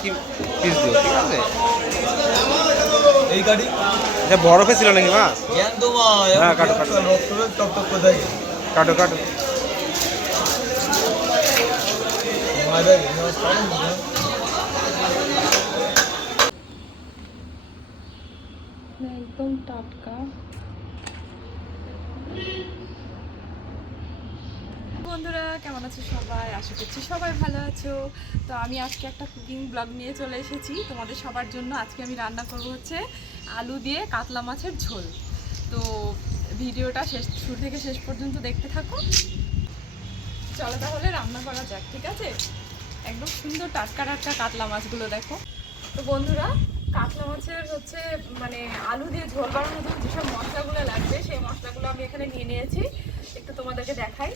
বাকি পিস দিও, ঠিক আছে? এই গাড়ি এটা বড় পিস ছিল নাকি মাছ? জ্ঞান তোমা হ্যাঁ, কাটো, কাটো। রক্ত টক টক করে দেয় কাটো কাটো। মাঝে কারণ একদম টাটকা। বন্ধুরা কেমন আছো সবাই? আশা করছি সবাই ভালো আছো। তো আমি আজকে একটা কুকিং ব্লগ নিয়ে চলে এসেছি তোমাদের সবার জন্য। আজকে আমি রান্না করব হচ্ছে আলু দিয়ে কাতলা মাছের ঝোল। তো ভিডিওটা শুরু থেকে শেষ পর্যন্ত দেখতে থাকো। চলো তাহলে রান্না করা যাক, ঠিক আছে? একদম সুন্দর টাটকা টাটকা কাতলা মাছগুলো দেখো। তো বন্ধুরা, কাতলা মাছের হচ্ছে মানে আলু দিয়ে ঝোল বানানোর জন্য যেসব মশলাগুলো লাগবে সেই মশলাগুলো আমি এখানে নিয়ে নিয়েছি। একটু তোমাদেরকে দেখাই।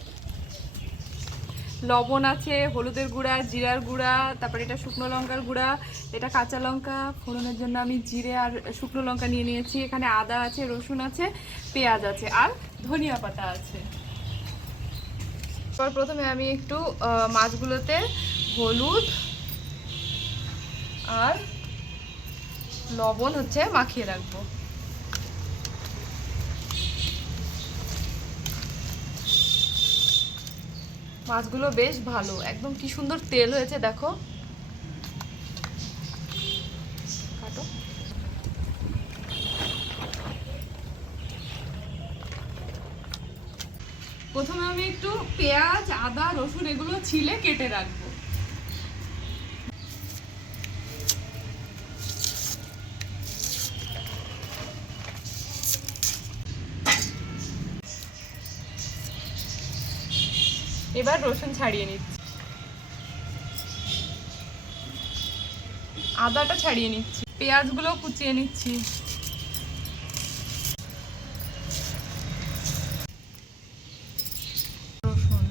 লবণ আছে, হলুদের গুঁড়া, জিরার গুঁড়া, তারপরে এটা শুকনো লঙ্কার গুঁড়া, এটা কাঁচা লঙ্কা, ফোড়নের জন্য আমি জিরে আর শুকনো লঙ্কা নিয়ে নিয়েছি। এখানে আদা আছে, রসুন আছে, পেঁয়াজ আছে আর ধনিয়া পাতা আছে। এবার প্রথমে আমি একটু মাছগুলোতে হলুদ আর লবণ হচ্ছে মাখিয়ে রাখবো। মাছগুলো বেশ ভালো, একদম কি সুন্দর তেল হয়েছে দেখো। কাটো। প্রথমে আমি একটু পেঁয়াজ, আদা, রসুন এগুলো ছিলে কেটে রাখবো। এবার রসুন ছাড়িয়ে নিচ্ছি, আদাটা ছাড়িয়ে নিচ্ছি, পেঁয়াজগুলো কুচিয়ে নিচ্ছি। রসুন,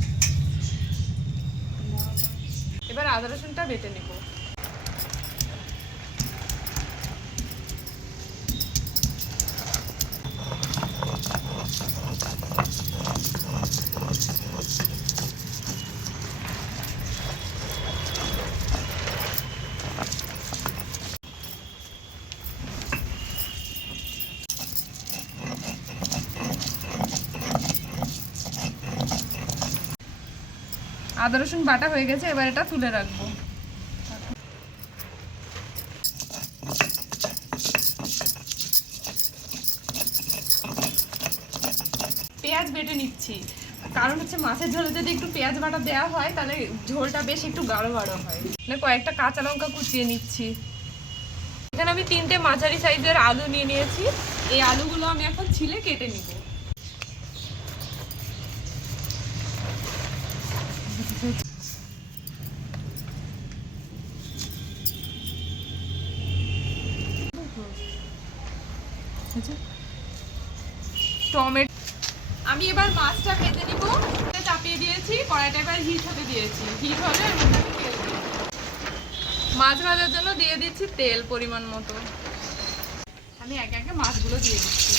এবার আদা রসুনটা বেটে নেব। আদা রসুন বাটা হয়ে গেছে, এবার এটা তুলে রাখবো। পেঁয়াজ বেটে নিচ্ছি, কারণ হচ্ছে মাছের ঝোলে যদি একটু পেঁয়াজ বাটা দেওয়া হয় তাহলে ঝোলটা বেশ একটু গাঢ় গাঢ় হয়। মানে কয়েকটা কাঁচা লঙ্কা কুচিয়ে নিচ্ছি। এখানে আমি 3টে মাঝারি সাইজের আলু নিয়ে নিয়েছি। এই আলুগুলো আমি এখন ছিলে কেটে নিব। টমেটো আমি এবার মাছটা ভেজে নিব। চাপিয়ে দিয়েছি, কড়াইটা এবার হিট হতে দিয়েছি। হিট হলে এর মধ্যে আমি তেল দিই। মাছ ভাজার জন্য দিয়ে দিচ্ছি তেল পরিমাণ মতো। আমি একে একে মাছগুলো দিয়ে দিচ্ছি।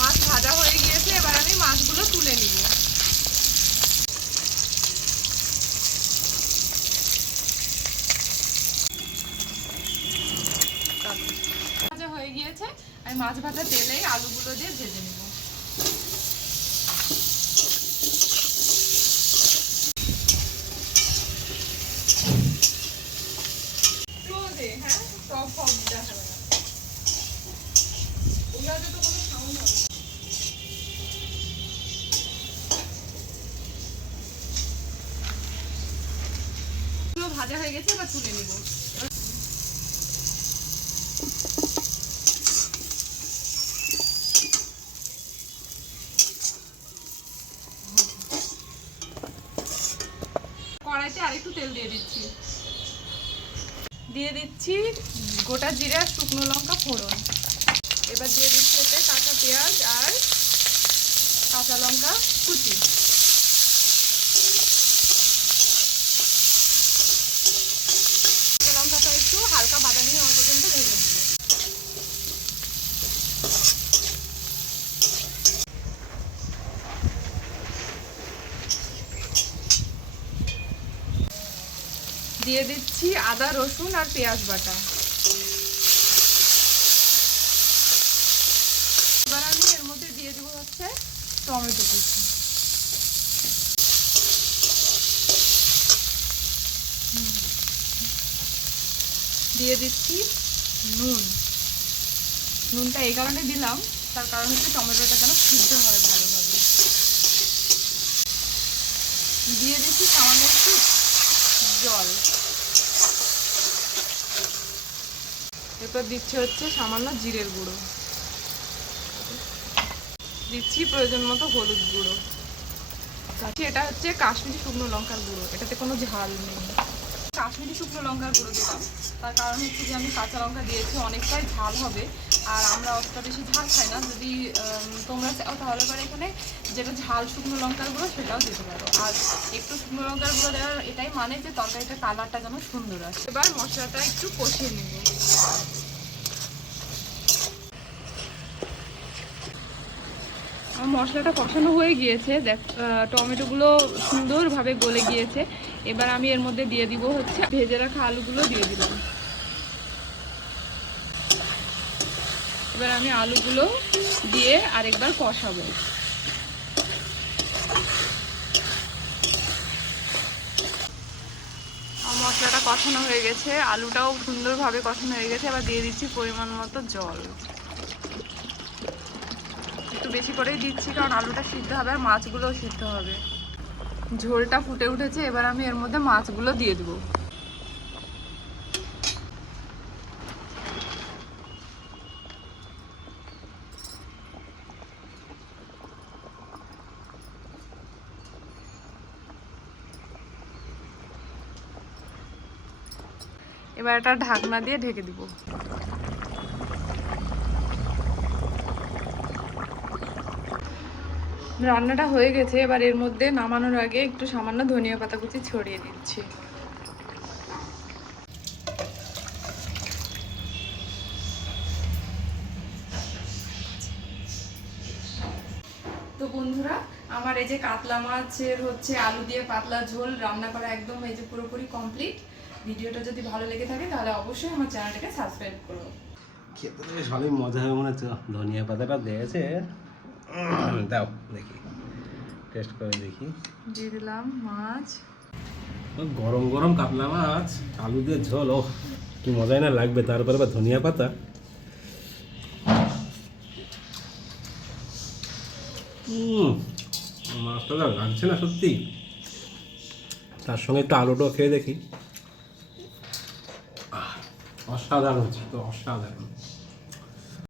মাছ ভাজা হয়ে গিয়েছে, এবার আমি মাছগুলো তুলে নিব। ভাজা হয়ে গিয়েছে, আমি মাছ ভাজা তেলে আলুগুলো দিয়ে ভেজে নিব। হ্যাঁ, সব সব দেখা যাবে। ওগুলো তো কোনো সাউন্ড হবে। ভাজা হয়ে গেছে, এবার তুলে নিব। কড়াইতে আরেকটু তেল দিয়ে দিচ্ছি। দিয়ে দিচ্ছি গোটা জিরে আর শুকনো লঙ্কা ফোড়ন। এবার দিয়ে দিচ্ছি এতে কাঁচা পেঁয়াজ আর কাঁচা লঙ্কা কুচি। হালকা বাদামি হওয়া পর্যন্ত ভেজে নেব। দিয়ে দিচ্ছি আদা রসুন আর পেঁয়াজ বাটা। এবার আমি এর মধ্যে দিয়ে দেবো হচ্ছে টমেটো কুচি। দিয়ে দিচ্ছি নুন। নুনটা এই কারণে দিলাম, তার কারণ হচ্ছে টমেটোটা যেন সিদ্ধ হয় ভালোভাবে। দিয়ে দিচ্ছি সামান্য একটু জল। এরপর দিচ্ছি হচ্ছে সামান্য জিরের গুঁড়ো, দিচ্ছি প্রয়োজন মতো হলুদ গুঁড়ো। এটা হচ্ছে কাশ্মীরি শুকনো লঙ্কার গুঁড়ো, এটাতে কোনো ঝাল নেই। কাশ্মীরি শুকনো লঙ্কার গুঁড়ো দিলাম, তার কারণ হচ্ছে যে আমি কাঁচা লঙ্কা দিয়েছি, অনেকটাই ঝাল হবে, আর আমরা অতটা বেশি ঝাল খাই না। যদি তোমরা চাও তাহলে পরে এখানে যেটা ঝাল শুকনো লঙ্কার গুঁড়ো সেটাও দিতে পারো। আর একটু শুকনো লঙ্কার গুঁড়ো দেওয়ার এটাই মানে যে তরকারিটার কালারটা যেন সুন্দর আসে। এবার মশলাটা একটু কষিয়ে নেব। আমার মশলাটা কষানো হয়ে গিয়েছে, দেখ টমেটোগুলো সুন্দরভাবে গলে গিয়েছে। এবার আমি এর মধ্যে দিয়ে দিব হচ্ছে ভেজে রাখা আলুগুলো দিয়ে দিলাম। এবার আমি আলুগুলো দিয়ে আরেকবার কষাবো। মশলাটা কষানো হয়ে গেছে, আলুটাও সুন্দরভাবে কষানো হয়ে গেছে। এবার দিয়ে দিচ্ছি পরিমাণ মতো জল। একটু বেশি করেই দিচ্ছি কারণ আলুটা সিদ্ধ হবে আর মাছগুলোও সিদ্ধ হবে। ঝোলটা ফুটে উঠেছে, এবার আমি এর মধ্যে মাছগুলো দিয়ে দেবো। এবার এটা ঢাকনা দিয়ে ঢেকে দিব। রান্নাটা হয়ে গেছে, এবার এর মধ্যে নামানোর আগে একটু সামান্য ধনিয়া পাতা কুচি ছড়িয়ে দিচ্ছি। তো বন্ধুরা, আমার এই যে কাতলা মাছের হচ্ছে আলু দিয়ে পাতলা ঝোল রান্না করা একদম এই যে পুরোপুরি কমপ্লিট। ভিডিওটা যদি ভালো লেগে থাকে তাহলে অবশ্যই আমার চ্যানেলটাকে সাবস্ক্রাইব করো। খেতে তো বেশ ভালোই মজা হবে মনে হচ্ছে। ধনিয়া পাতাটা দিয়েছে, দাও দেখি, টেস্ট করে দেখি। দিয়ে দিলাম মাছ। গরম গরম কাতলা মাছ আলু দিয়ে ঝোল, ও কি মজাই না লাগবে। তারপরে বা ধনিয়া পাতা, মাছটা যা লাগছে না সত্যি। তার সঙ্গে একটু আলুটাও খেয়ে দেখি। অসাধারণ হচ্ছে তো, অসাধারণ।